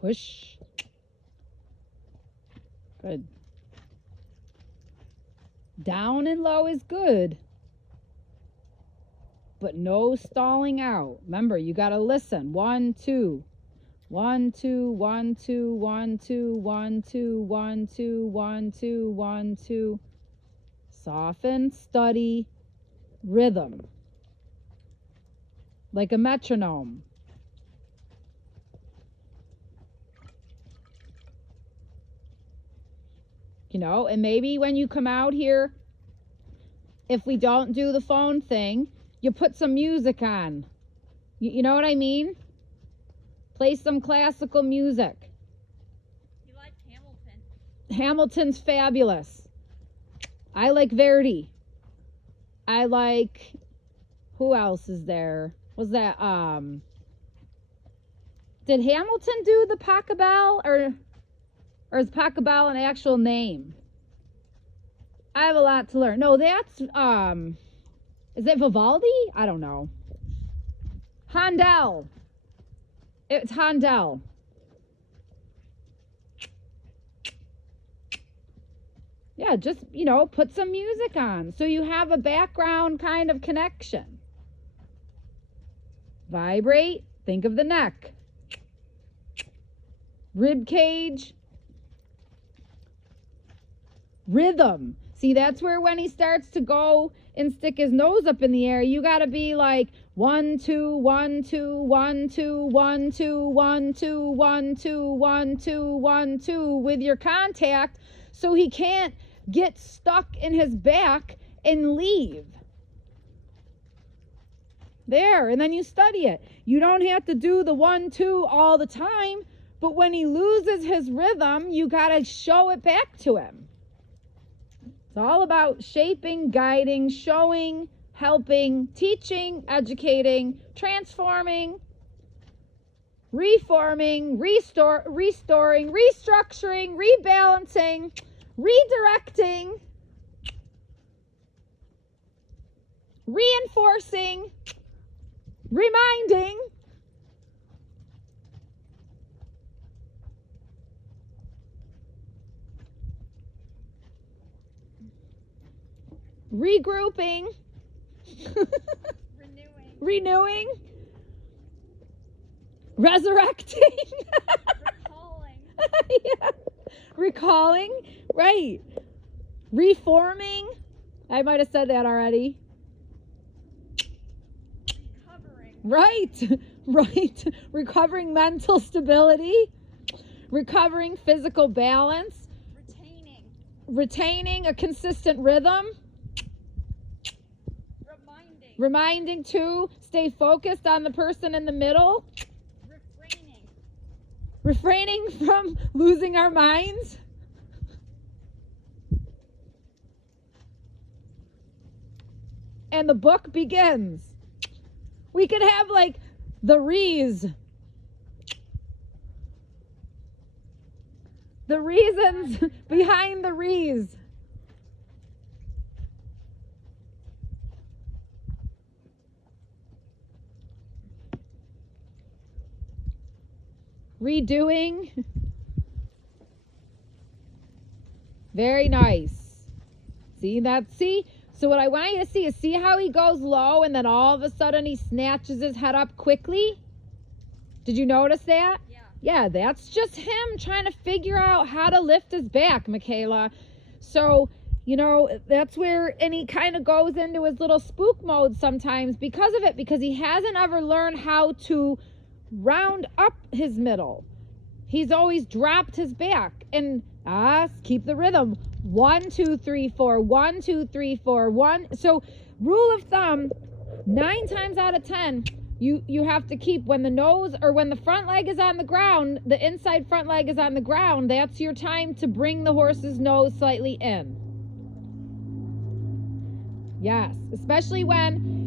Push. Good. Down and low is good. But no stalling out. Remember, you got to listen. 1, 2. 1, 2, 1, 2, 1, 2, 1, 2, 1, 2, 1, 2, 1, 2. Soften, study, rhythm. Like a metronome. You know, and maybe when you come out here, if we don't do the phone thing, you put some music on. You know what I mean? Play some classical music. You like Hamilton? Hamilton's fabulous. I like Verdi. I like, who else is there? Was that, did Hamilton do the Pachelbel, or is Pachelbel an actual name? I have a lot to learn. No, that's, is it Vivaldi? I don't know. Handel. It's Handel. Yeah, just, you know, put some music on so you have a background kind of connection. Vibrate. Think of the neck. Rib cage. Rhythm. See, that's where when he starts to go and stick his nose up in the air, you got to be like 1, 2, 1, 2, 1, 2, 1, 2, 1, 2, 1, 2, 1, 2, 1, 2 with your contact so he can't get stuck in his back and leave. There, and then you study it. You don't have to do the 1, 2 all the time, but when he loses his rhythm, you got to show it back to him. It's all about shaping, guiding, showing, helping, teaching, educating, transforming, reforming, restoring, restructuring, rebalancing, redirecting, reinforcing, reminding. Regrouping. Renewing. Resurrecting. Recalling. Yeah. Recalling. Right. Reforming. I might have said that already. Recovering. Right. Right. Recovering mental stability. Recovering physical balance. Retaining a consistent rhythm. Reminding to stay focused on the person in the middle. Refraining from losing our minds. And the book begins. We could have like the re's. The reasons behind the re's. Redoing. Very nice. See that? See? So what I want you to see is see how he goes low and then all of a sudden he snatches his head up quickly? Did you notice that? Yeah. Yeah, that's just him trying to figure out how to lift his back, Micaela. So, you know, that's where, and he kind of goes into his little spook mode sometimes because of it, because he hasn't ever learned how to round up his middle. He's always dropped his back. And keep the rhythm. 1, 2, 3, 4. 1, 2, 3, 4. 1. So rule of thumb, 9 times out of 10, you have to keep when the nose or when the front leg is on the ground, the inside front leg is on the ground. That's your time to bring the horse's nose slightly in. Yes, especially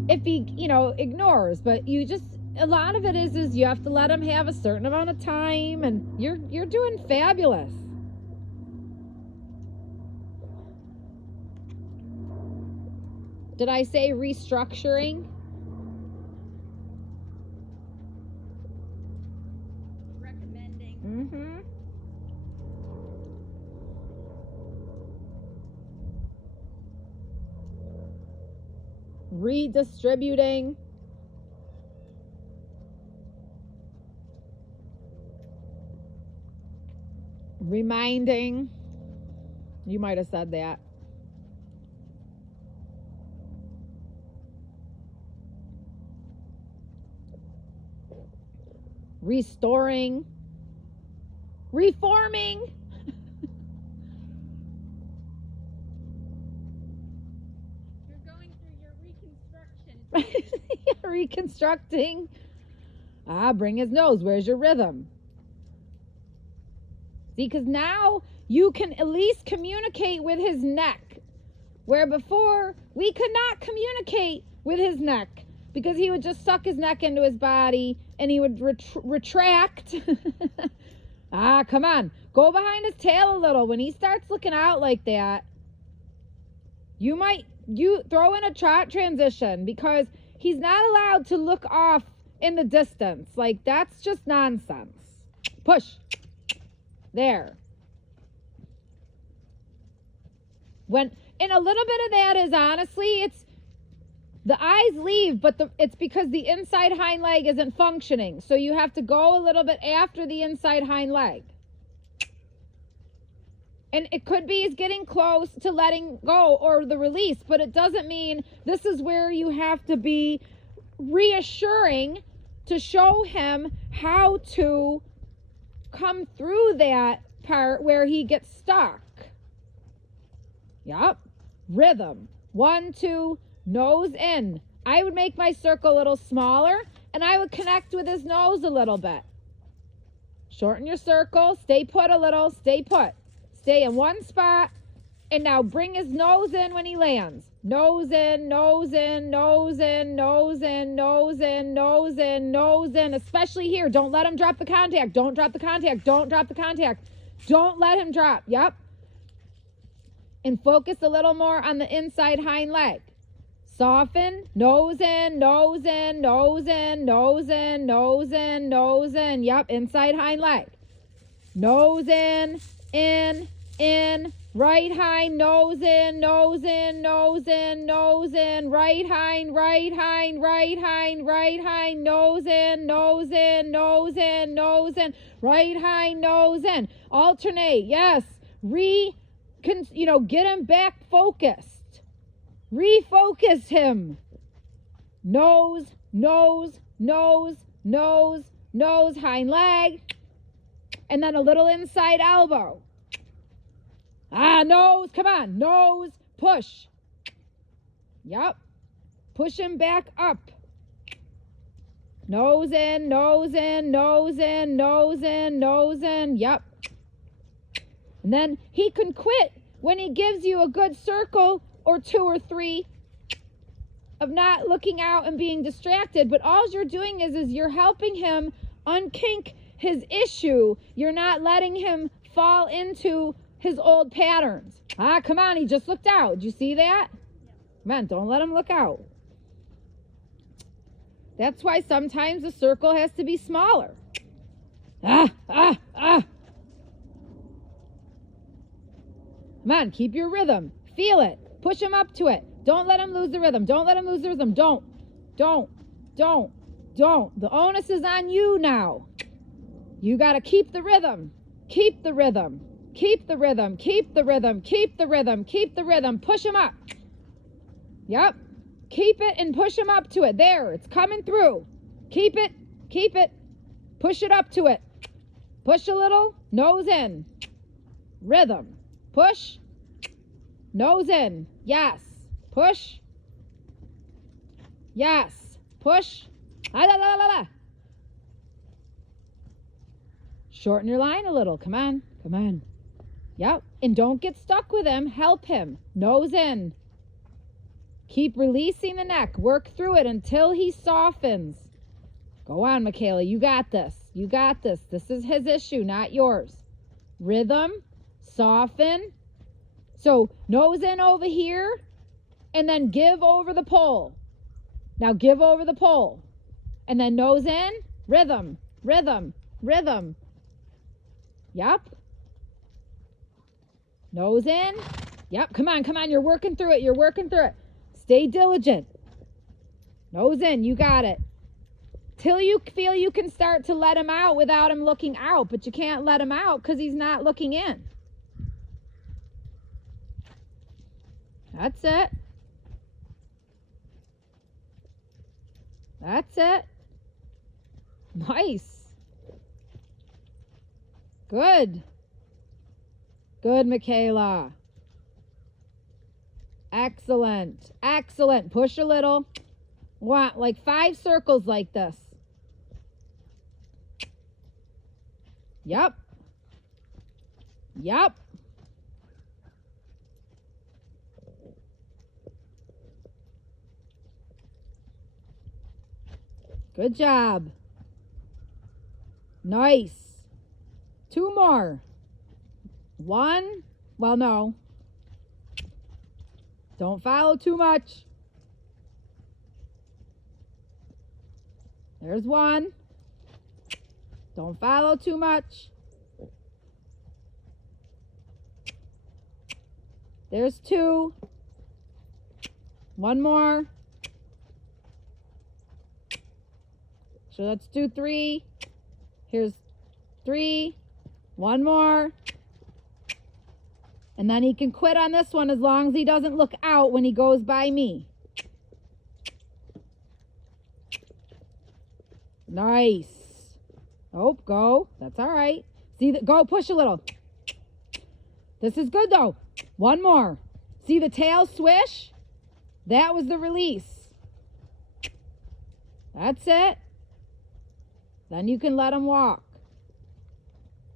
if he, you know, ignores, but you just, a lot of it is you have to let him have a certain amount of time, and you're doing fabulous. Did I say restructuring? Recommending. Mm-hmm. Redistributing. Reminding. You might have said that. Restoring. Reforming. You're going through your reconstruction. Reconstructing. Bring his nose. Where's your rhythm? See, because now you can at least communicate with his neck, where before we could not communicate with his neck because he would just suck his neck into his body and he would retract. Come on. Go behind his tail a little. When he starts looking out like that, you throw in a trot transition because he's not allowed to look off in the distance. Like, that's just nonsense. Push. There. And a little bit of that is honestly, it's the eyes leave, but it's because the inside hind leg isn't functioning. So you have to go a little bit after the inside hind leg. And it could be he's getting close to letting go or the release, but it doesn't mean this is where you have to be reassuring to show him how to come through that part where he gets stuck. Yep. Rhythm. 1, 2, nose in. I would make my circle a little smaller and I would connect with his nose a little bit. Shorten your circle. Stay put a little. Stay put. Stay in one spot. And now bring his nose in when he lands. Nose in, nose in, nose in, nose in, nose in, nose in, nose in. Especially here. Don't let him drop the contact. Don't drop the contact. Don't drop the contact. Don't let him drop. Yep. And focus a little more on the inside hind leg. Soften. Nose in, nose in, nose in, nose in, nose in, nose in. Yep. Inside hind leg. Nose in, right hind, nose in, nose in, nose in, nose in, right hind, right hind, right hind, right hind, nose in, nose in, nose in, nose in, right hind, nose in. Alternate, yes. Get him back focused. Refocus him. Nose, nose, nose, nose, nose, hind leg. And then a little inside elbow. Nose, come on, nose, push. Yep. Push him back up. Nose in, nose in, nose in, nose in, nose in, yep. And then he can quit when he gives you a good circle or 2 or 3 of not looking out and being distracted. But all you're doing is you're helping him unkink his issue. You're not letting him fall into his old patterns. Come on, he just looked out. Did you see that? Come on, don't let him look out. That's why sometimes the circle has to be smaller. Come on, keep your rhythm. Feel it. Push him up to it. Don't let him lose the rhythm. Don't let him lose the rhythm. Don't. The onus is on you now. You got to keep the rhythm. Keep the rhythm. Keep the rhythm. Keep the rhythm. Keep the rhythm. Keep the rhythm. Push him up. Yep. Keep it and push him up to it. There. It's coming through. Keep it. Keep it. Push it up to it. Push a little. Nose in. Rhythm. Push. Nose in. Yes. Push. Yes. Push. Shorten your line a little. Come on. Come on. Yep. And don't get stuck with him. Help him. Nose in. Keep releasing the neck. Work through it until he softens. Go on, Micaela. You got this. You got this. This is his issue, not yours. Rhythm. Soften. So nose in over here. And then give over the pole. Now give over the pole. And then nose in. Rhythm. Rhythm. Rhythm. Yep. Nose in. Yep, come on, come on. You're working through it. You're working through it. Stay diligent. Nose in. You got it. Till you feel you can start to let him out without him looking out, but you can't let him out because he's not looking in. That's it. That's it. Nice. Good. Good, Micaela. Excellent. Excellent. Push a little. Want like 5 circles like this. Yep. Yep. Good job. Nice. 2 more. 1. Well, no. Don't follow too much. There's 1. Don't follow too much. There's 2. 1 more. So let's do 3. Here's 3. 1 more. And then he can quit on this one as long as he doesn't look out when he goes by me. Nice. Oh, go. That's all right. See, go, push a little. This is good, though. 1 more. See the tail swish? That was the release. That's it. Then you can let him walk.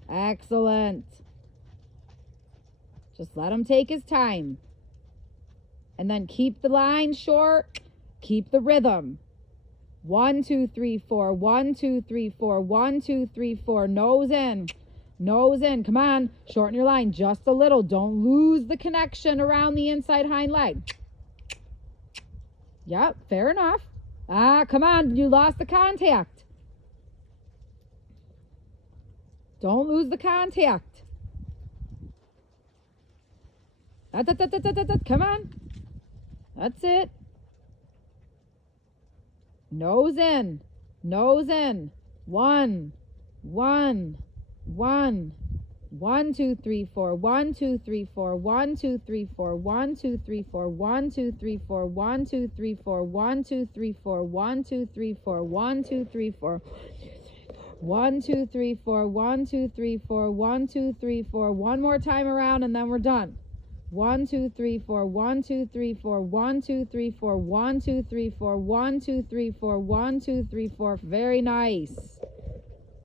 Excellent. Just let him take his time. And then keep the line short. Keep the rhythm. 1, 2, 3, 4. 1, 2, 3, 4. 1, 2, 3, 4. Nose in. Nose in. Come on. Shorten your line just a little. Don't lose the connection around the inside hind leg. Yep, fair enough. Come on. You lost the contact. Don't lose the contact. Come on. That's it. Nose in. Nose in. 1, 1, 1. 1, 2, 3, 4. 1, 2, 3, 4. 1, 2, 3, 4. 1, 2, 3, 4. 1, 2, 3, 4. 1, 2, 3, 4. 1, 2, 3, 4. 1, 2, 3, 4. 1, 2, 3, 4. 1, 2, 3, 4. 1, 2, 3, 4. 1, 2, 3, 4. One more time around and then we're done. 1, 2, 3, 4. 1, 2, 3, 4. 1, 2, 3, 4. 1, 2, 3, 4. 1, 2, 3, 4. 1, 2, 3, 4. Very nice.